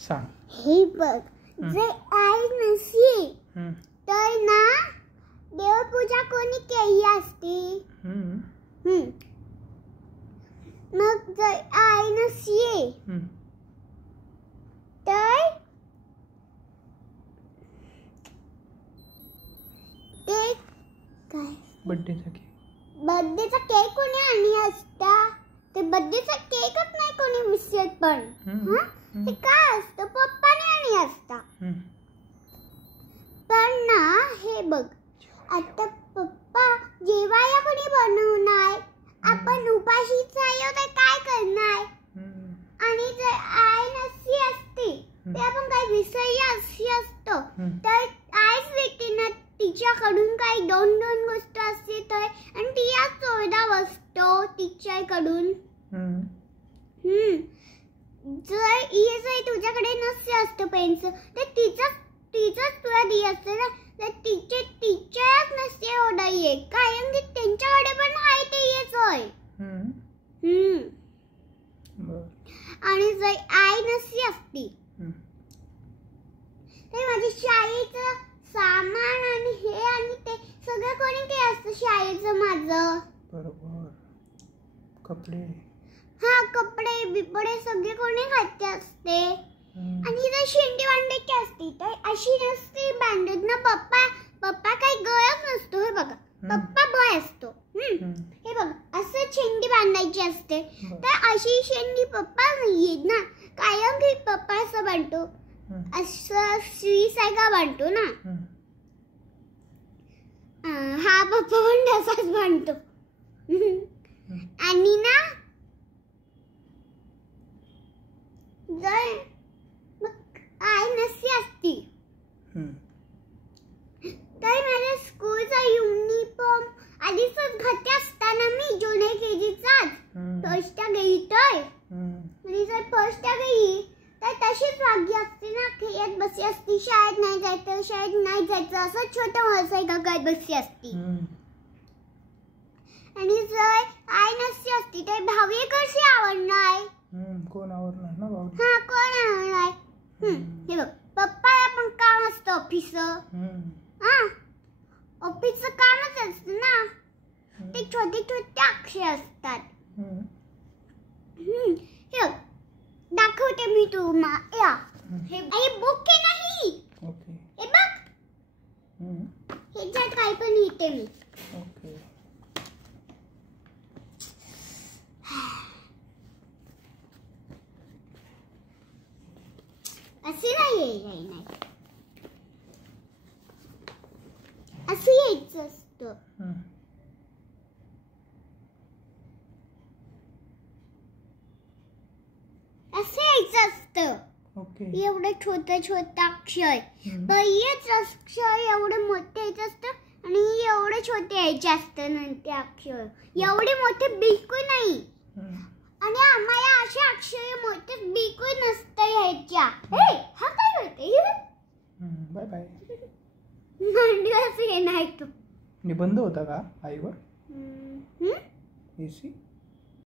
सांग. हे बघ, जर आई नसली तर ना देवपूजा कोणी केली असती? मग जर आई नसली तर ते काय बर्थडेचा केक कोणी आणली असता? ते बर्थडेचा केकच नाही कोणी विसरत पण. ते काय असतं? पप्पाने आणली असता. पण ना हे बघ, आता पप्पा जेवायला कोणी बनवणार? आपण उपाशीच राहिलो तर काय करणार? आणि जर आई नसली असती तर आपण काय विसरली असली असतो तर आईच भेटते ना तिच्याकडून काही दोन गोष्ट असते तर, आणि तिला चोरदा वस्तू तिच्याकडून. जर तुझ्याकडे नसले असतं पेन्सिल तर तिचंच तुला दिली असतं ना, तर टीचरच नसते ऑर्डर येत, कारण की त्यांच्याकडे पण आहे ते येच होय. आणि जर आई नसली असती तर माझ्या शाळेचं सामान आणि हे आणि ते सगळं कोणी केलं असतं शाळेचं माझं? बरोबर. कपडे, कपडे बिपडे सगळे कोणी घातले असते? आणि जर शेंडी बांधायची असती तर अशी नसती बांधत ना. पप्पा काही गळत नसतो. हे बघा, पप्पा बॉय असतो. हे बघा, असं शेंडी बांधायची असते तर अशी शेंडी पप्पा नाहीयेत ना, कायम की पप्पा असं बांधतो, असं श्रीसायगा बांधतो ना. हा पप्पा पण तसाच बांधतो. आणि ना जर आई नसली असती तर माझ्या स्कूलचा युनिफॉर्म आधीच घातला असताना मी जुने केजीचाच फर्स्टला गेली तर. आणि जर फर्स्टला गेली तर तशीच वागली असते ना, खेळत बसली असती, शाळेत नाही जायचं असं छोटं मोटरसायकल करत बसली असती. आणि जर आई नसली असती तर भावी कशी आवडणार? कोण आवडणार ना भाऊ? कोण आवडणार? हे बघ, पप्पाला पण काम असतं ऑफिसचं. ऑफिसचं कामच असतं ना, ते छोटे छोटे अक्षर असतात. हे बघ, दाखवते मी तुम्हाला. हे बुक आहे नाही, हे बघ, ह्याच्यात काय पण लिहिते मी. असे नाही, असं यायचं असतं. असं यायचं असतं. एवढं छोटं अक्षर, पहिलेच अक्षर एवढं मोठं यायचं असतं आणि एवढे छोटे यायचे असतं नंतर अक्षर. एवढे मोठे बिलकुल नाही. आणि आम्हाला अशा अक्षर मोठे बिलकुल नसतं यायच्या. हा काय होते? Bye bye. मांडीवरच हे नाही तो. निबंध होता का आईवर? एसी